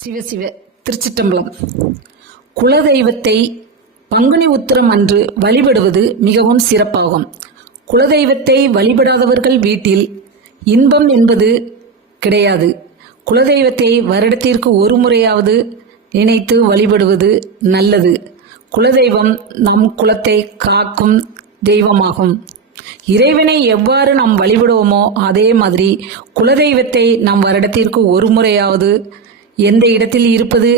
சிவசிவ திருச்சிட்டம்பலம் குலதெய்வத்தை பங்குனி உத்திரம் அன்று வழிபடுவது மிகவும் சிறப்பாகும். குலதெய்வத்தை வழிபடாதவர்கள் வீட்டில் இன்பம் என்பது கிடையாது. குலதெய்வத்தை வருடத்திற்கு ஒரு முறையாவது நினைத்து வழிபடுவது நல்லது. குலதெய்வம் நம் குலத்தை காக்கும் தெய்வமாகும். இறைவனை எவ்வாறு நாம் வழிபடுவோமோ அதே மாதிரி குலதெய்வத்தை நம் வருடத்திற்கு ஒரு முறையாவது எந்த இடத்தில் இருப்பது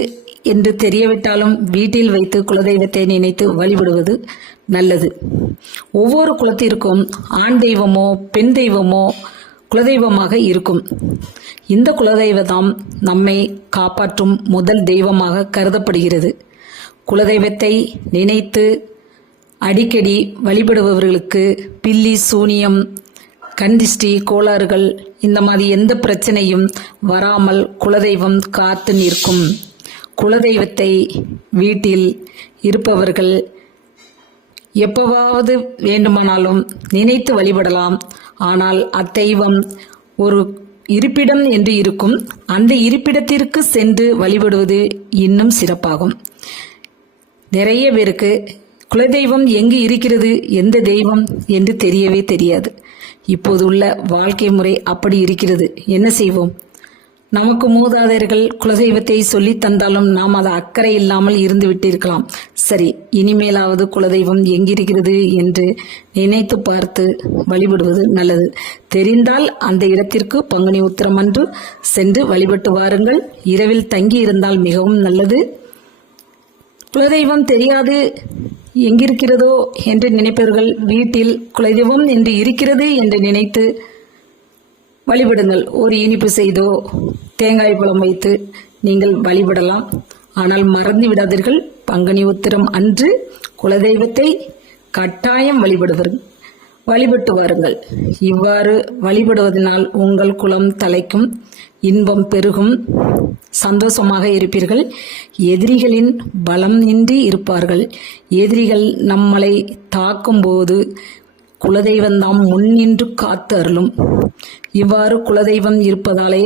என்று தெரியவிட்டாலும் வீட்டில் வைத்து குலதெய்வத்தை நினைத்து வழிபடுவது நல்லது. ஒவ்வொரு குலத்திற்கும் ஆண் தெய்வமோ பெண் தெய்வமோ குலதெய்வமாக இருக்கும். இந்த குலதெய்வதாம் நம்மை காப்பாற்றும் முதல் தெய்வமாக கருதப்படுகிறது. குலதெய்வத்தை நினைத்து அடிக்கடி வழிபடுபவர்களுக்கு பில்லி சூனியம் கண்டிஷ்டி கோளாறுகள் இந்த மாதிரி எந்த பிரச்சனையும் வராமல் குலதெய்வம் காத்து நிற்கும். குலதெய்வத்தை வீட்டில் இருப்பவர்கள் எப்பவாவது வேண்டுமானாலும் நினைத்து வழிபடலாம். ஆனால் அத்தெய்வம் ஒரு இருப்பிடம் என்று இருக்கும். அந்த இருப்பிடத்திற்கு சென்று வழிபடுவது இன்னும் சிறப்பாகும். நிறைய பேருக்கு குலதெய்வம் எங்கு இருக்கிறது? எந்த தெய்வம் என்று தெரியவே தெரியாது. இப்போது உள்ள வாழ்க்கை முறை அப்படி இருக்கிறது. என்ன செய்வோம்? நமக்கு மூதாதையர்கள் குலதெய்வத்தை சொல்லி தந்தாலும் நாம் அது அக்கறை இல்லாமல் இருந்து விட்டிருக்கலாம். சரி இனிமேலாவது குலதெய்வம் எங்கிருக்கிறது என்று நினைத்து பார்த்து வழிபடுவது நல்லது. தெரிந்தால் அந்த இடத்திற்கு பங்குனி உத்திரம் அன்று சென்று வழிபட்டு வாருங்கள். இரவில் தங்கி இருந்தால் மிகவும் நல்லது. குலதெய்வம் தெரியாது. எங்கிருக்கிறதோ என்று நினைப்பவர்கள் வீட்டில் குலதெய்வம் என்று இருக்கிறது என்று நினைத்து வழிபடுங்கள். ஒரு இனிப்பு செய்தோ தேங்காய் பழம் வைத்து நீங்கள் வழிபடலாம். ஆனால் மறந்து விடாதீர்கள். பங்குனி உத்திரம் அன்று குலதெய்வத்தை கட்டாயம் வழிபடுவர் வழிபட்டு வாருங்கள். இவ்வாறு வழிபடுவதனால் உங்கள் குலம் தலைக்கும் இன்பம் பெருகும். சந்தோஷமாக இருப்பீர்கள். எதிரிகளின் பலம் இன்றி இருப்பார்கள். எதிரிகள் நம்மளை தாக்கும்போது குலதெய்வம் முன் நின்று காத்து அருளும் இவ்வாறு குலதெய்வம் இருப்பதாலே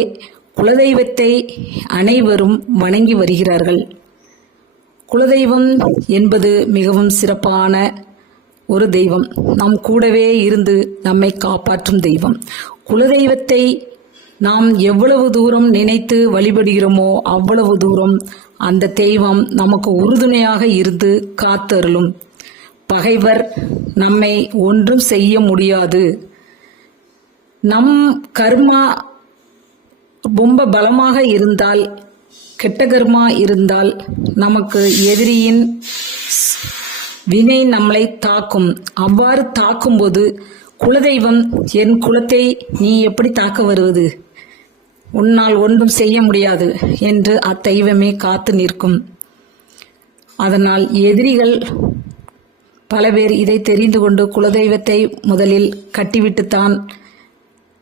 குலதெய்வத்தை அனைவரும் வணங்கி வருகிறார்கள். குலதெய்வம் என்பது மிகவும் சிறப்பான ஒரு தெய்வம். நம் கூடவே இருந்து நம்மை காப்பாற்றும் தெய்வம். குலதெய்வத்தை நாம் எவ்வளவு தூரம் நினைத்து வழிபடுகிறோமோ அவ்வளவு தூரம் அந்த தெய்வம் நமக்கு உறுதுணையாக இருந்து காத்தருளும். பகைவர் நம்மை ஒன்றும் செய்ய முடியாது. நம் கர்மா ரொம்ப பலமாக இருந்தால் கெட்ட கர்மா இருந்தால் நமக்கு எதிரியின் வினை நம்மளை தாக்கும். அவ்வாறு தாக்கும்போது குலதெய்வம் என் குலத்தை நீ எப்படி தாக்க வருவது? உன்னால் ஒன்றும் செய்ய முடியாது என்று அத்தெய்வமே காத்து நிற்கும். அதனால் எதிரிகள் பல பேர் இதை தெரிந்து கொண்டு குலதெய்வத்தை முதலில் கட்டிவிட்டுத்தான்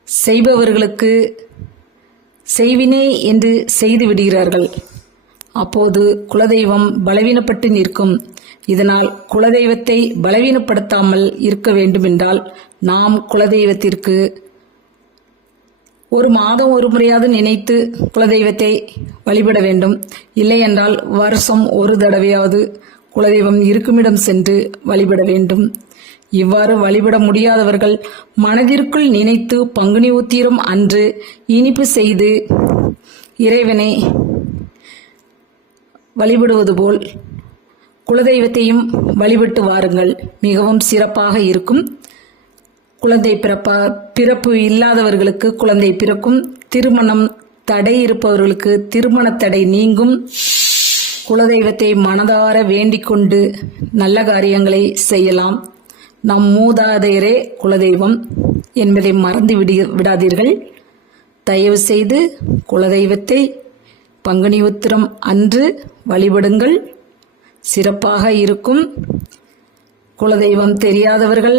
செய்பவர்களுக்கு செய்வினே என்று செய்து விடுகிறார்கள். அப்போது குலதெய்வம் பலவீனப்பட்டு நிற்கும். இதனால் குலதெய்வத்தை பலவீனப்படுத்தாமல் இருக்க வேண்டுமென்றால் நாம் குலதெய்வத்திற்கு ஒரு மாதம் ஒரு முறையாவது நினைத்து குலதெய்வத்தை வழிபட வேண்டும். இல்லை என்றால் வருஷம் ஒரு தடவையாவது குலதெய்வம் இருக்குமிடம் சென்று வழிபட வேண்டும். இவ்வாறு வழிபட முடியாதவர்கள் மனதிற்குள் நினைத்து பங்குனி உத்திரம் அன்று இனிப்பு செய்து இறைவனை வழிபடுவது போல் குலதெய்வத்தையும் வழிபட்டு வாருங்கள். மிகவும் சிறப்பாக இருக்கும். குழந்தை பிறப்பா பிறப்பு இல்லாதவர்களுக்கு குழந்தை பிறக்கும் திருமணம் தடை இருப்பவர்களுக்கு திருமண தடை நீங்கும். குலதெய்வத்தை மனதார வேண்டிக் கொண்டு நல்ல காரியங்களை செய்யலாம். நம் மூதாதையரே குலதெய்வம் என்பதை மறந்து விடி விடாதீர்கள். தயவு செய்து குலதெய்வத்தை பங்குனி உத்திரம் அன்று வழிபடுங்கள். சிறப்பாக இருக்கும். குலதெய்வம் தெரியாதவர்கள்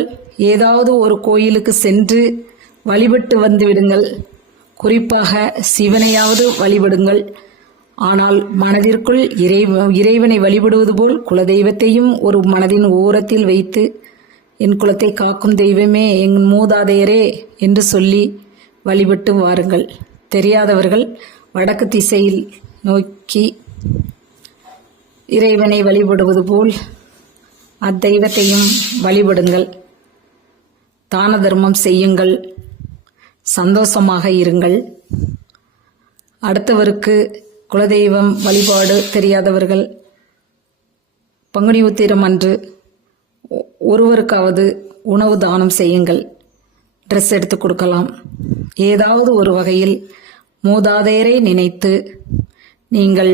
ஏதாவது ஒரு கோயிலுக்கு சென்று வழிபட்டு வந்து விடுங்கள். குறிப்பாக சிவனையாவது வழிபடுங்கள். ஆனால் மனதிற்குள் இறை இறைவனை வழிபடுவது போல் குலதெய்வத்தையும் ஒரு மனதின் ஓரத்தில் வைத்து என் குலத்தை காக்கும் தெய்வமே என் மூதாதையரே என்று சொல்லி வழிபட்டு வாருங்கள். தெரியாதவர்கள் வடக்கு திசையில் நோக்கி இறைவனை வழிபடுவது போல் அத்தெய்வத்தையும் வழிபடுங்கள். தான தர்மம் செய்யுங்கள். சந்தோஷமாக இருங்கள். அடுத்தவருக்கு குலதெய்வம் வழிபாடு தெரியாதவர்கள் பங்குனி உத்திரம் அன்று ஒருவருக்காவது உணவு தானம் செய்யுங்கள். ட்ரெஸ் எடுத்து கொடுக்கலாம். ஏதாவது ஒரு வகையில் மூதாதையரை நினைத்து நீங்கள்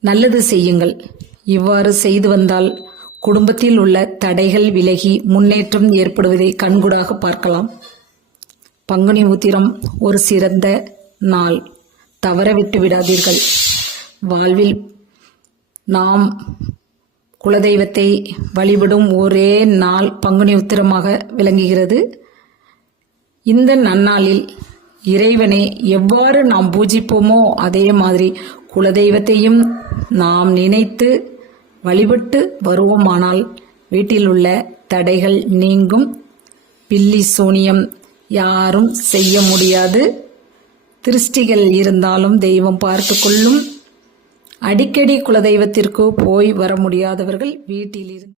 நல்லது செய்யுங்கள். இவ்வாறு செய்து வந்தால் குடும்பத்தில் உள்ள தடைகள் விலகி முன்னேற்றம் ஏற்படுவதை கண்கூடாக பார்க்கலாம். பங்குனி உத்திரம் ஒரு சிறந்த நாள். தவற விட்டு விடாதீர்கள். வாழ்வில் நாம் குலதெய்வத்தை வழிபடும் ஒரே நாள் பங்குனி உத்திரமாக விளங்குகிறது. இந்த நன்னாளில் இறைவனை எவ்வாறு நாம் பூஜிப்போமோ அதே மாதிரி குலதெய்வத்தையும் நாம் நினைத்து வழிபட்டு வருவோமானால் வீட்டில் உள்ள தடைகள் நீங்கும். பில்லி சூனியம் யாரும் செய்ய முடியாது. திருஷ்டிகள் இருந்தாலும் தெய்வம் பார்த்து கொள்ளும். அடிக்கடி குலதெய்வத்திற்கு போய் வர முடியாதவர்கள் வீட்டில் இருந்து